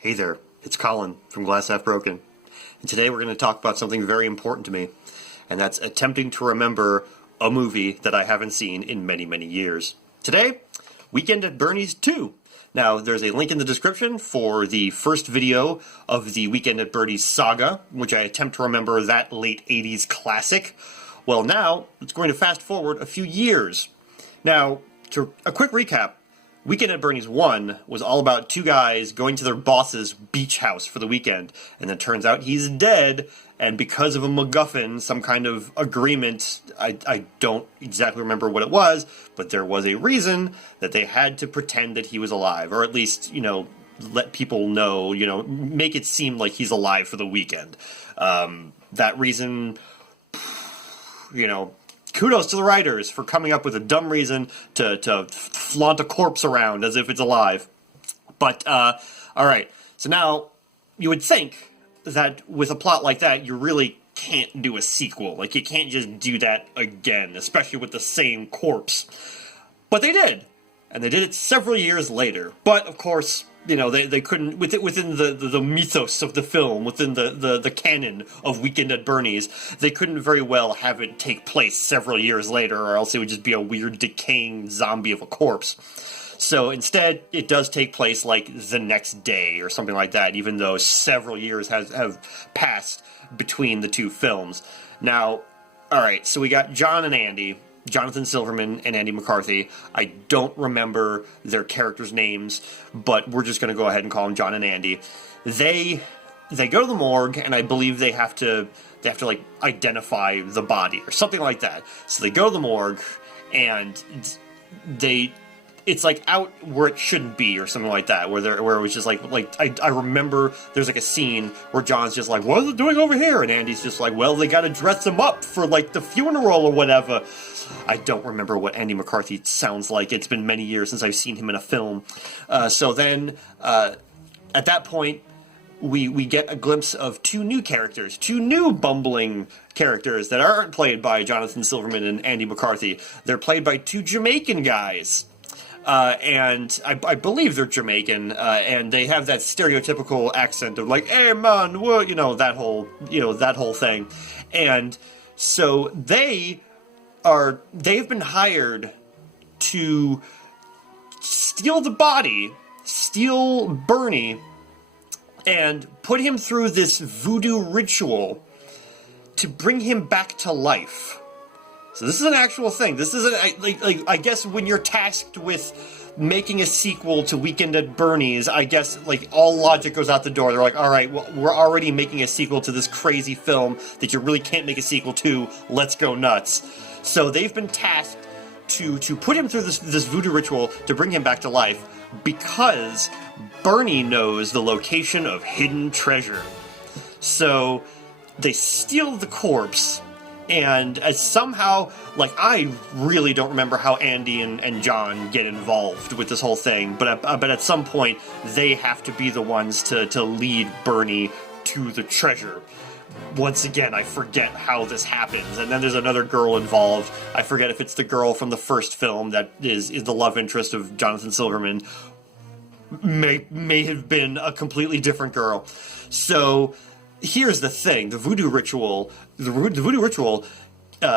Hey there, it's Colin from Glass Half Broken, and today we're going to talk about something very important to me, and that's attempting to remember a movie that I haven't seen in many, many years. Today, Weekend at Bernie's 2. Now, there's a link in the description for the first video of the Weekend at Bernie's saga, which I attempt to remember that late 80s classic. Well, now, it's going to fast forward a few years. Now, a quick recap. Weekend at Bernie's 1 was all about two guys going to their boss's beach house for the weekend, and it turns out he's dead, and because of a MacGuffin, some kind of agreement, I don't exactly remember what it was, but there was a reason that they had to pretend that he was alive, or at least, let people know, make it seem like he's alive for the weekend. That reason, kudos to the writers for coming up with a dumb reason to flaunt a corpse around as if it's alive. But, alright, so now, you would think that with a plot like that, you really can't do a sequel. Like, you can't just do that again, especially with the same corpse. But they did. And they did it several years later. But, of course, they couldn't, within the mythos of the film, within the canon of Weekend at Bernie's, they couldn't very well have it take place several years later, or else it would just be a weird decaying zombie of a corpse. So instead, it does take place like the next day, or something like that, even though several years have passed between the two films. Now, alright, so we got John and Andy, Jonathan Silverman and Andy McCarthy. I don't remember their characters' names, but we're just going to go ahead and call them John and Andy. They go to the morgue, and I believe they have to like identify the body or something like that. So they go to the morgue, and it's like out where it shouldn't be or something like that, where it was just like I remember there's like a scene where John's just like, what are they doing over here? And Andy's just like, well, they gotta dress him up for like the funeral or whatever. I don't remember what Andy McCarthy sounds like. It's been many years since I've seen him in a film. So then, at that point, we get a glimpse of two new characters, two new bumbling characters that aren't played by Jonathan Silverman and Andy McCarthy. They're played by two Jamaican guys. And I believe they're Jamaican, and they have that stereotypical accent of like, hey man, what, that whole thing. And so they've been hired to steal the body, steal Bernie, and put him through this voodoo ritual to bring him back to life. So this is an actual thing. This is I guess when you're tasked with making a sequel to Weekend at Bernie's, I guess all logic goes out the door. They're like, all right, well, we're already making a sequel to this crazy film that you really can't make a sequel to. Let's go nuts. So they've been tasked to put him through this voodoo ritual to bring him back to life because Bernie knows the location of hidden treasure. So they steal the corpse. And somehow, I really don't remember how Andy and John get involved with this whole thing, but at some point, they have to be the ones to lead Bernie to the treasure. Once again, I forget how this happens, and then there's another girl involved. I forget if it's the girl from the first film that is the love interest of Jonathan Silverman. May have been a completely different girl. So here's the thing, the voodoo ritual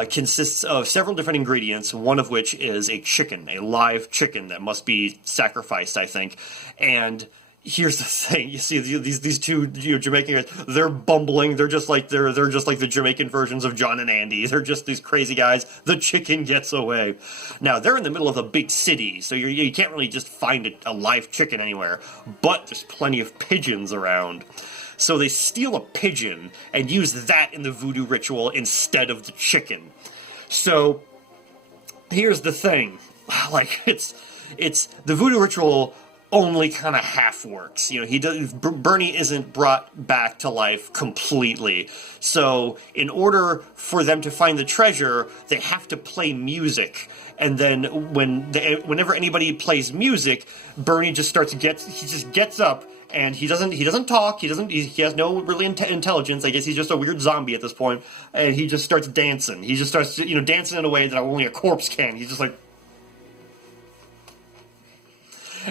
consists of several different ingredients, one of which is a chicken, a live chicken that must be sacrificed, I think. And here's the thing, you see these two Jamaican guys, they're bumbling, they're just like the Jamaican versions of John and Andy. They're just these crazy guys. The chicken gets away. Now, they're in the middle of a big city, so you can't really just find a live chicken anywhere, but there's plenty of pigeons around. So they steal a pigeon and use that in the voodoo ritual instead of the chicken. So here's the thing, it's the voodoo ritual only kind of half works. Bernie isn't brought back to life completely. So in order for them to find the treasure, they have to play music. And then whenever anybody plays music, Bernie just gets up. And he doesn't talk, he has no really intelligence, I guess he's just a weird zombie at this point, and he just starts dancing. He just starts, dancing in a way that only a corpse can. He's just like,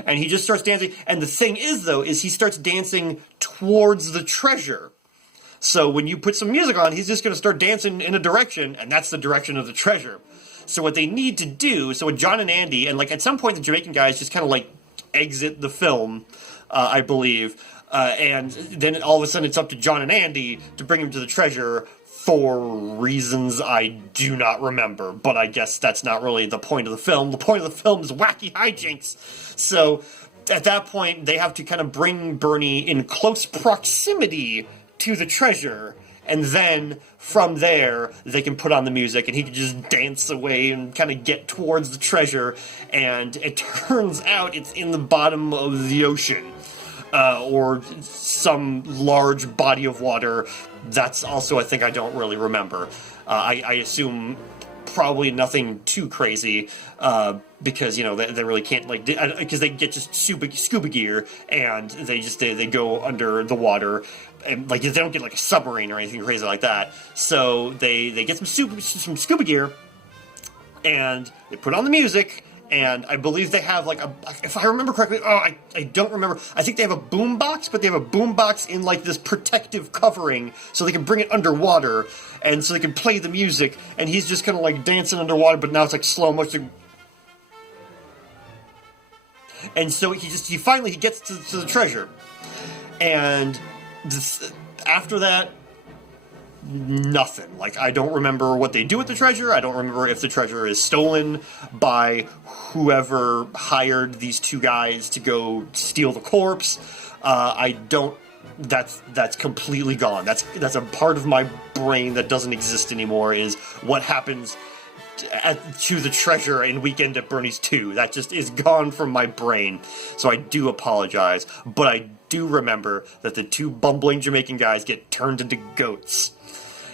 And he just starts dancing. And the thing is, though, is he starts dancing towards the treasure. So when you put some music on, he's just going to start dancing in a direction, and that's the direction of the treasure. So what they need to do, so with John and Andy, and like at some point the Jamaican guys just kind of like exit the film, I believe, and then all of a sudden it's up to John and Andy to bring him to the treasure for reasons I do not remember, but I guess that's not really the point of the film. The point of the film is wacky hijinks. So at that point, they have to kind of bring Bernie in close proximity to the treasure, and then from there they can put on the music and he can just dance away and kind of get towards the treasure, and it turns out it's in the bottom of the ocean, or some large body of water. That's also a thing I don't really remember. I assume probably nothing too crazy, because, you know, they really can't, like, because they get just scuba gear, and they go under the water, and, like, they don't get, like, a submarine or anything crazy like that. So they get some scuba gear, and they put on the music, and I believe they have, like, if I remember correctly, I don't remember, I think they have a boombox, but they have a boombox in, like, this protective covering, so they can bring it underwater, and so they can play the music, and he's just kind of, like, dancing underwater, but now it's, like, slow motion. And so he finally gets to the treasure, and after that, nothing. Like, I don't remember what they do with the treasure. I don't remember if the treasure is stolen by whoever hired these two guys to go steal the corpse. I don't. That's completely gone. That's a part of my brain that doesn't exist anymore. Is what happens to the treasure in Weekend at Bernie's 2. That just is gone from my brain. So I do apologize, but I do remember that the two bumbling Jamaican guys get turned into goats.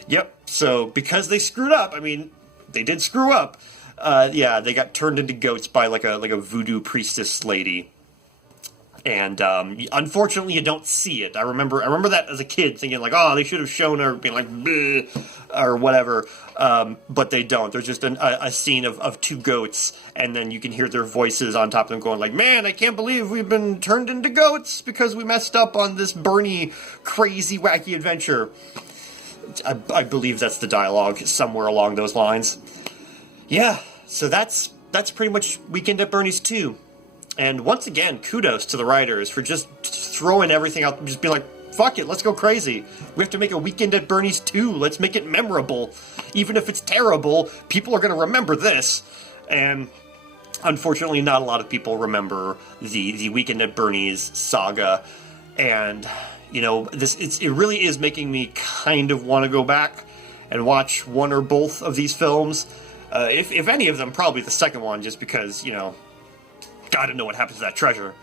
Yep, so because they screwed up, I mean, they did screw up, yeah, they got turned into goats by like a voodoo priestess lady. And unfortunately, you don't see it. I remember that as a kid, thinking like, oh, they should have shown her being like, bleh, or whatever. But they don't. There's just a scene of two goats, and then you can hear their voices on top of them going like, man, I can't believe we've been turned into goats because we messed up on this Bernie crazy wacky adventure. I believe that's the dialogue somewhere along those lines. Yeah, so that's pretty much Weekend at Bernie's 2. And once again, kudos to the writers for just throwing everything out, just being like, fuck it, let's go crazy. We have to make a Weekend at Bernie's 2. Let's make it memorable. Even if it's terrible, people are going to remember this. And unfortunately, not a lot of people remember the Weekend at Bernie's saga. And, you know, it really is making me kind of want to go back and watch one or both of these films. If any of them, probably the second one, just because, you know, gotta know what happens to that treasure.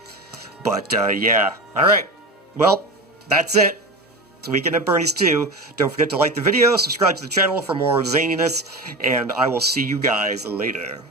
But, yeah. Alright. Well, that's it. It's Weekend at Bernie's 2. Don't forget to like the video, subscribe to the channel for more zaniness, and I will see you guys later.